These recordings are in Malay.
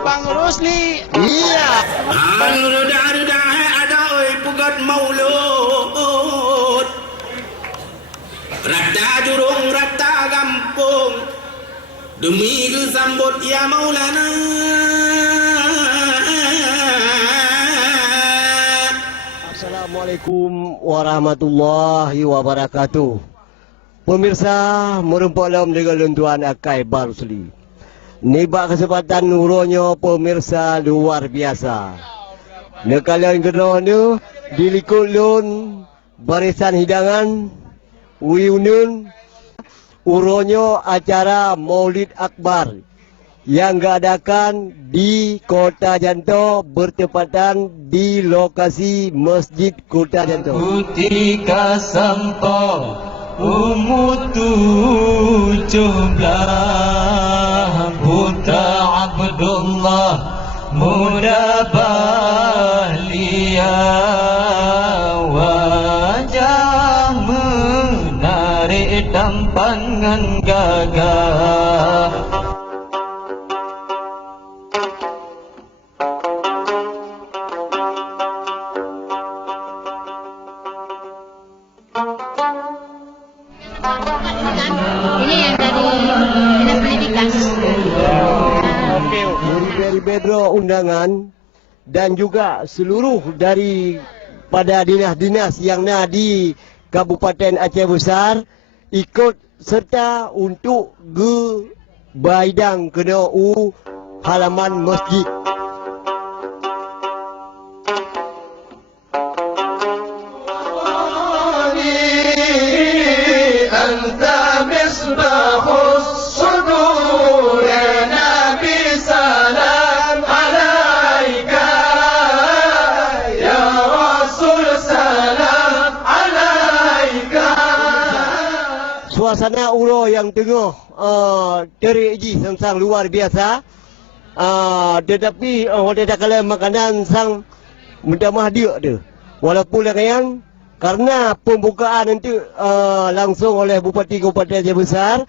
Bang Rusli. Iya. Ada oi pugat maulud. Rata jurung rata gampung. Demi disambut ya Maulana. Assalamualaikum warahmatullahi wabarakatuh. Pemirsa merempak dalam dengan lentuan Akai Barusli. Nibak kesempatan nuronyo pemirsa luar biasa. Nekalian kedua dilikut lun barisan hidangan Uyunun uronyo acara Maulid Akbar yang diadakan di Kota Janto bertepatan di lokasi Masjid Kota Janto. Ketika sampai umur 17 putra Abdullah muda balia wajah menarik tampangan gagah. Ini yang dari Dinas Pendidikan. Dari Bedro undangan dan juga seluruh dari pada dinas-dinas yang ada di Kabupaten Aceh Besar ikut serta untuk baidang kena halaman masjid. Anta misbahus sudur ya Nabi salam alaika ya Rasul salam alaika. Suasana uro yang tengah teriji sang luar biasa. Tetapi pada kala makanan sang mendamah dia tu. Walaupun yang karena pembukaan nanti langsung oleh Bupati Kabupaten Aceh Besar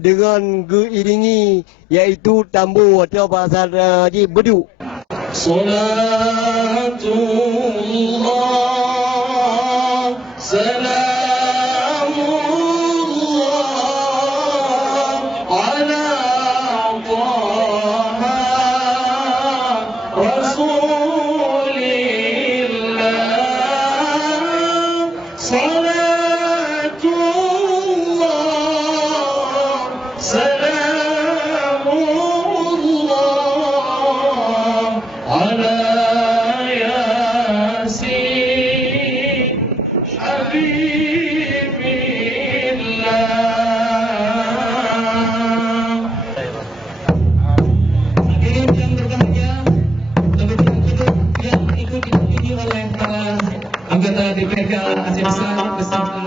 dengan diiringi iaitu tambu atau bahasa bedu. Salatullah salamullah ala Taha Rasulillah. Salatullah salamullah ala Yasin Habibillah. Hadirin yang berbahagia, yang ikut diikuti oleh para anggota DPRD Aceh Besar beserta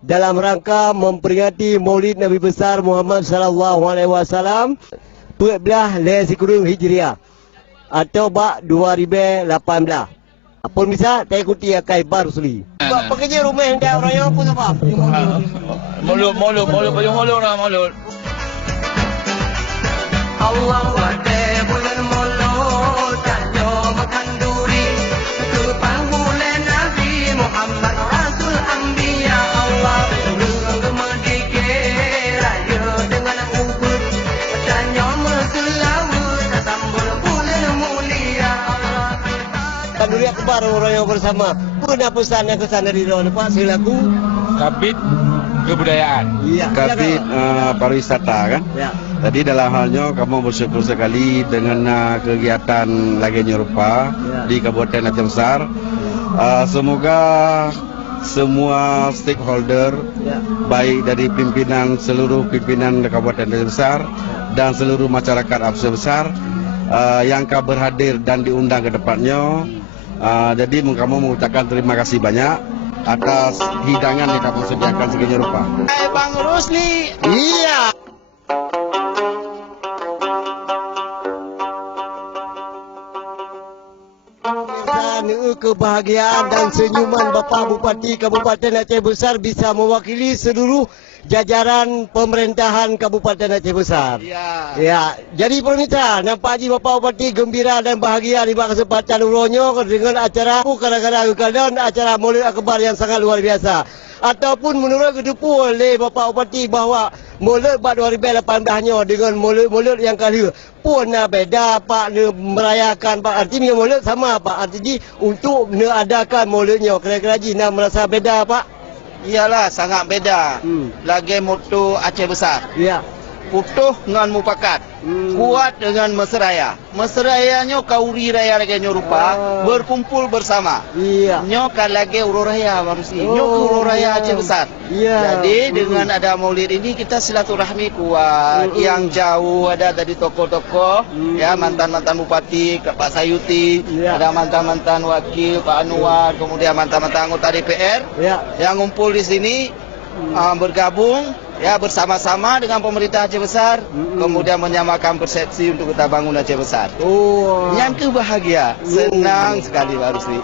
dalam rangka memperingati Maulid Nabi besar Muhammad sallallahu alaihi wasallam 14 Lesikurung Hijriah atau bak 2018. Apa bisa tak ikuti Akai Barusli. Pekerja rumah yang dah orang yang apa sebab? Mulut baju mulut. Allah wate bulan mulut tanyo makan duri ke panggulan Nabi Muhammad Rasul Anbiya Allah turun ke Medike raya dengan ubud tanyo meselawut sambul bulan mulia Allah. Kanduri Akbar orang yang bersama. Pernah pesan yang kesan dari Ron Pak selaku Kabit Kebudayaan. iya, Kabit pariwisata kan. Ya. Jadi dalam halnya kamu bersyukur sekali dengan kegiatan lagi nyerupa di Kabupaten Aceh Besar. Semoga semua stakeholder baik dari seluruh pimpinan Kabupaten Aceh Besar dan seluruh masyarakat Aceh Besar yang akan berhadir dan diundang ke depannya. Jadi kamu mengucapkan terima kasih banyak atas hidangan yang kamu sediakan segini rupa. Bang Rusli. Iya. Kebahagiaan dan senyuman Bapak Bupati Kabupaten Aceh Besar bisa mewakili seluruh jajaran pemerintahan Kabupaten Aceh Besar. Ya. Ya, jadi pemirsa, nampak Haji Bapak Bupati gembira dan bahagia di kesempatan uronyo dengan acara kadang-kadang acara Maulid Akbar yang sangat luar biasa. Ataupun menurut kedepu oleh Bapak Bupati bahawa Maulid 2018-nya dengan Maulid yang kali pun beda Pak merayakan Pak. Artinya Maulid sama Pak. Artinya untuk adakan Maulidnya kira-kira Haji nak merasa beda Pak. Iyalah sangat beda. Lagi moto Aceh Besar. Ya. Putuh dengan mupakat. Kuat dengan mesraya. Mesrayanya kauri raya lagi rupa berkumpul bersama. Iya. Nyo kan lagi uro raya manusia. Nyo uro raya Aceh Besar. Iya. Jadi dengan ada Maulid ini kita silaturahmi kuat. Yang jauh ada tadi tokoh-tokoh ya mantan-mantan bupati Pak Sayuti, ada mantan-mantan wakil Pak Anwar, kemudian mantan-mantan anggota DPR yang ngumpul di sini bergabung ya bersama-sama dengan pemerintah Aceh Besar, kemudian menyamakan persepsi untuk kita bangun Aceh Besar. Yang bahagia, senang sekali Pak Rusli.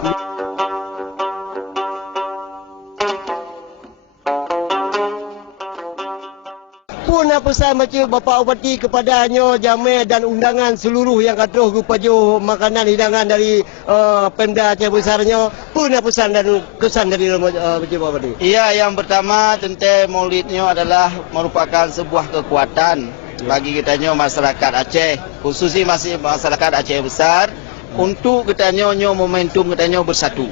Pun pesan macam Bapak Bupati kepadanya jamai dan undangan seluruh yang katuh kepajuh makanan hidangan dari Pemda Aceh Besarnya. Pun pesan dan kesan dari macam Bapak Bupati. Iya, yang pertama tentang Maulidnya adalah merupakan sebuah kekuatan bagi kitanya masyarakat Aceh, khususnya masih masyarakat Aceh Besar. Untuk kitanya momentum kitanya bersatu.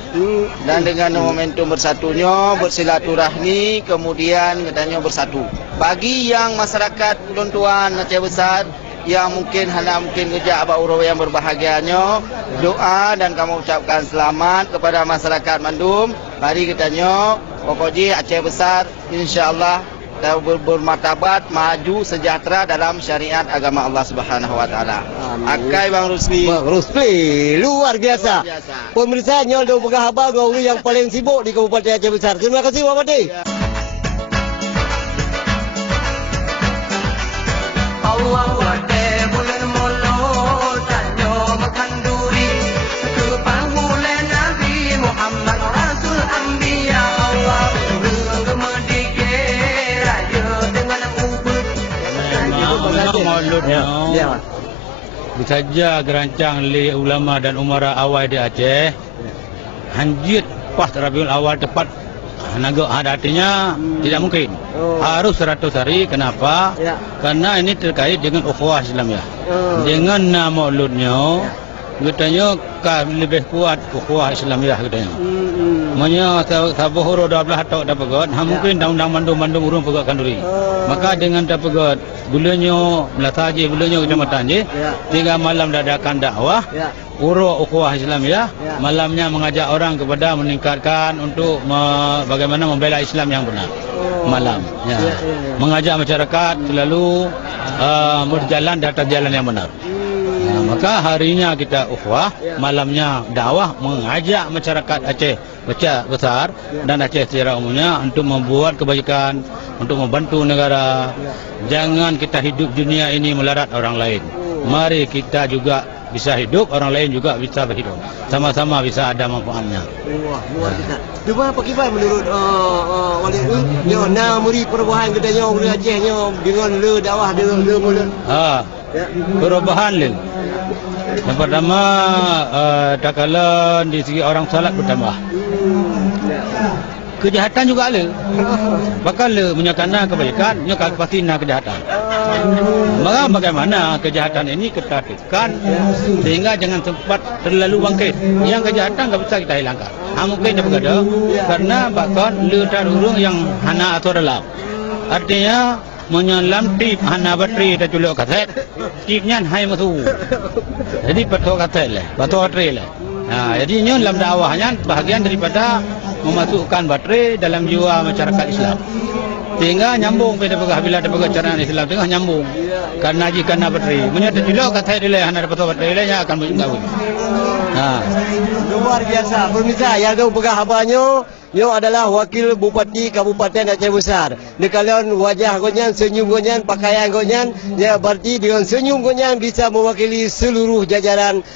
Dan dengan momentum bersatunya bersilaturahmi, kemudian kitanya bersatu. Bagi yang masyarakat Keluntuan Aceh Besar yang mungkin kerja abah urau yang berbahagianya, doa dan kami ucapkan selamat kepada masyarakat Mandum. Mari kitanya pokoknya Aceh Besar insya-Allah bermartabat, maju, sejahtera dalam syariat agama Allah Subhanahu wa taala. Akai Bang Rusli. Bang Rusli luar biasa. Pemirsa nyol do pegah abang orang yang paling sibuk di Kabupaten Aceh Besar. Terima kasih Bapak Bupati. Allah wade bulan mulut tanyo makan duri ke panggulan Nabi Muhammad Rasul Anbiya Allah gemedike raja dengan ubud. Mauludnya bersaja gerancang oleh ulama dan umara awal di Aceh. Hanjit pas Rabiul Awal tepat naga artinya tidak mungkin. Harus 100 hari. Kenapa? Karena ini terkait dengan ukhuwah Islamiyah. Dengan Mauludnya katanya lebih kuat ukhuwah Islamiyah katanya. Maknanya sabuh huru 12 atau dah pegot, mungkin undang mandum urung pegot kanduri. Maka dengan dah pegot bulannya Melataji, bulannya kecamatan je, 3 malam dadakan dakwah, urus ukhuwah Islamiyah, malamnya mengajak orang kepada meningkatkan untuk bagaimana membela Islam yang benar. Malam, mengajak masyarakat selalu berjalan di atas jalan yang benar. Maka harinya kita ukhuwah, malamnya dakwah mengajak masyarakat Aceh Besar dan Aceh secara umumnya untuk membuat kebajikan, untuk membantu negara. Jangan kita hidup dunia ini melarat orang lain. Mari kita juga bisa hidup, orang lain juga bisa berhidup. Sama-sama bisa ada manfaatnya. Wah, luar biasa. Cuba apa kibat menurut wali ini? Nah, muri perubahan katanya orang Acehnya dengan le dakwah dengan le mulut. Perubahan le. Yang pertama, tak kala di segi orang salat bertambah. Kejahatan juga ada. Bakal menyatakan kebaikan, nyokak pasti nak kejahatan. Maka bagaimana kejahatan ini kita tekan sehingga jangan sempat terlalu bangkit. Yang kejahatan tak bisa kita hilangkan. Mungkin dia berkata karena bakal letak urung yang hana atau dalam. Artinya menyelam tip hana bateri dan culuk kaset. Tipnya hai masuk. Jadi betul kaset lah, betul bateri lah. Jadi ini dalam dakwahnya bahagian daripada memasukkan baterai dalam jiwa masyarakat Islam. Sehingga nyambung pada bila ada cara Islam tengah nyambung. Karena jika nak baterai, menyata juga kata dia hana dapat baterai lainnya akan bergabung. Luar biasa. Pemirsa yang ada pegang habanyo Yo adalah wakil Bupati Kabupaten Aceh Besar. Dekalian wajah gonyan, senyum gonyan, pakaian gonyan, ya berarti dengan senyum gonyan bisa mewakili seluruh jajaran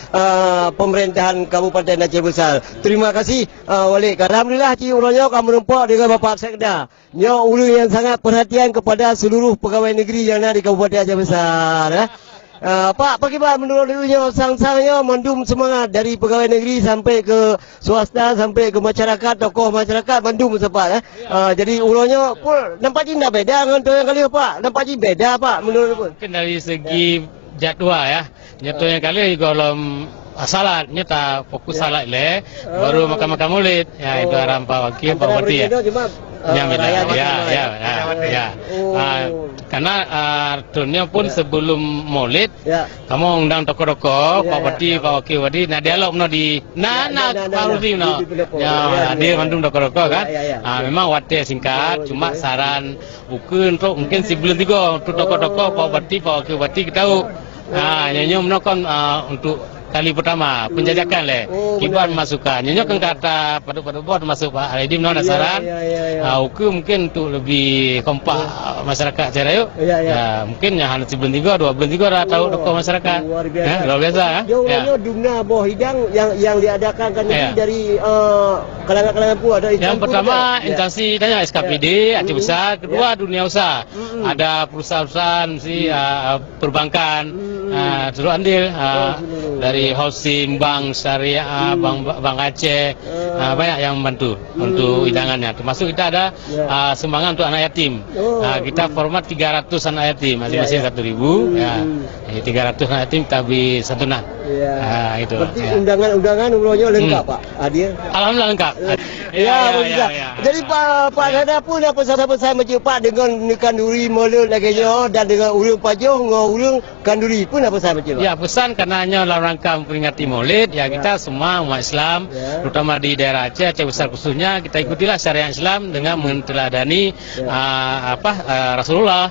pemerintahan Kabupaten Aceh Besar. Terima kasih Walik. Alhamdulillah Cik Uronyo kamu nampak dengan Bapak Sekda. Nyo ulun yang sangat perhatian kepada seluruh pegawai negeri yang ada di Kabupaten Aceh Besar. Pak, bagaimana menurut dulunya sang-sangnya mendum semangat dari pegawai negeri sampai ke swasta, sampai ke masyarakat, tokoh masyarakat, mendum sempat. Jadi ulunnya pun nampak tidak beda dengan tu yang kali Pak. Nampak beda Pak menurut pun. Mungkin dari segi jadual ya. Nyeto yang kali kalau salat nyata fokus salat le baru makan maulid ya itu arahan Pak Wakil Pak Bupati ya. Ya beda ya. Karena turnya pun sebelum maulid kamu undang tokoh-tokoh Pak Bupati Pak Wakil Bupati nah dialog di Pak Bupati ya dia mandung tokoh-tokoh kan. Memang waktu singkat cuma saran buku untuk mungkin sebelum tiga untuk tokoh-tokoh Pak Bupati Pak Wakil Bupati kita tahu nyanyi menokon untuk kali pertama penjajakan le kibar masukan nyanyi kan kata pada buat masuk Pak Alidim no nasaran hukum mungkin untuk lebih kompak masyarakat Cerayu mungkin ya hanya sebelum 2 bulan 3 dah tahu tokoh masyarakat luar biasa ya dumna boh hidang yang diadakan kan dari kalangan-kalangan pun ada yang pertama instansi tanya SKPD Aceh Besar kedua dunia usaha ada perusahaan-perusahaan perbankan seluruh andil dari housing, bank syariah, bank Aceh, banyak yang membantu untuk hidangannya. Termasuk kita ada sumbangan untuk anak yatim. Kita format 300 anak yatim, masing-masing 1.000. Ya, 300 anak yatim kita beri santunan. Itu. Berarti undangan-undangan umrohnya lengkap Pak Adir? Alhamdulillah lengkap. Ya. Jadi Pak Sada pun apa pesan-pesan macam Pak dengan kanduri mulut lagi dan dengan ulun pajuh dengan ulun kanduri pun apa pesan macam Pak? Ya pesan karena dalam rangka memperingati Maulid ya kita semua umat Islam terutama di daerah Aceh Besar khususnya kita ikutilah syariat Islam dengan menteladani Rasulullah.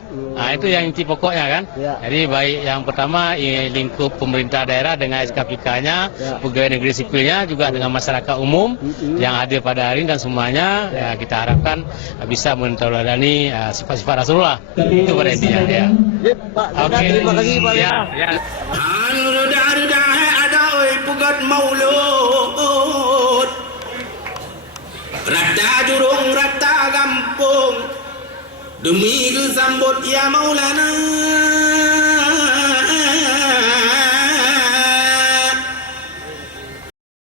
Itu yang inti pokoknya kan. Jadi baik yang pertama lingkup pemerintah daerah dengan SKPK-nya, pegawai negeri sipilnya juga dengan masyarakat umum yang hadir pada hari ini dan semuanya ya kita harapkan bisa menteladani sifat-sifat Rasulullah. Itu pada intinya ya. Pak, terima kasih Pak. Ya. Ada oi pugat maulud Rata jurung rata gampung Demi disambut ya Maulana